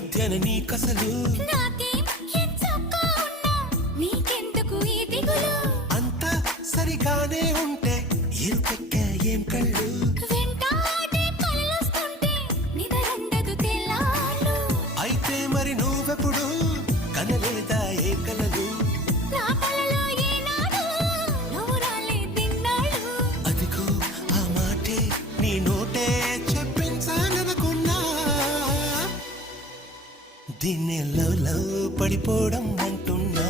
మధ్యన నీకసలు అంతా సరిగానే ఉంటే ఇరుపెక్క ఏం కళ్ళు అయితే మరి నువ్వెప్పుడు కనలేదా ఏ కలలు అదిగో ఆ మాటే నీ నోటే చెప్పించాలనుకున్నా దీన్ని లవ్ లవ్ పడిపోవడం అంటున్నా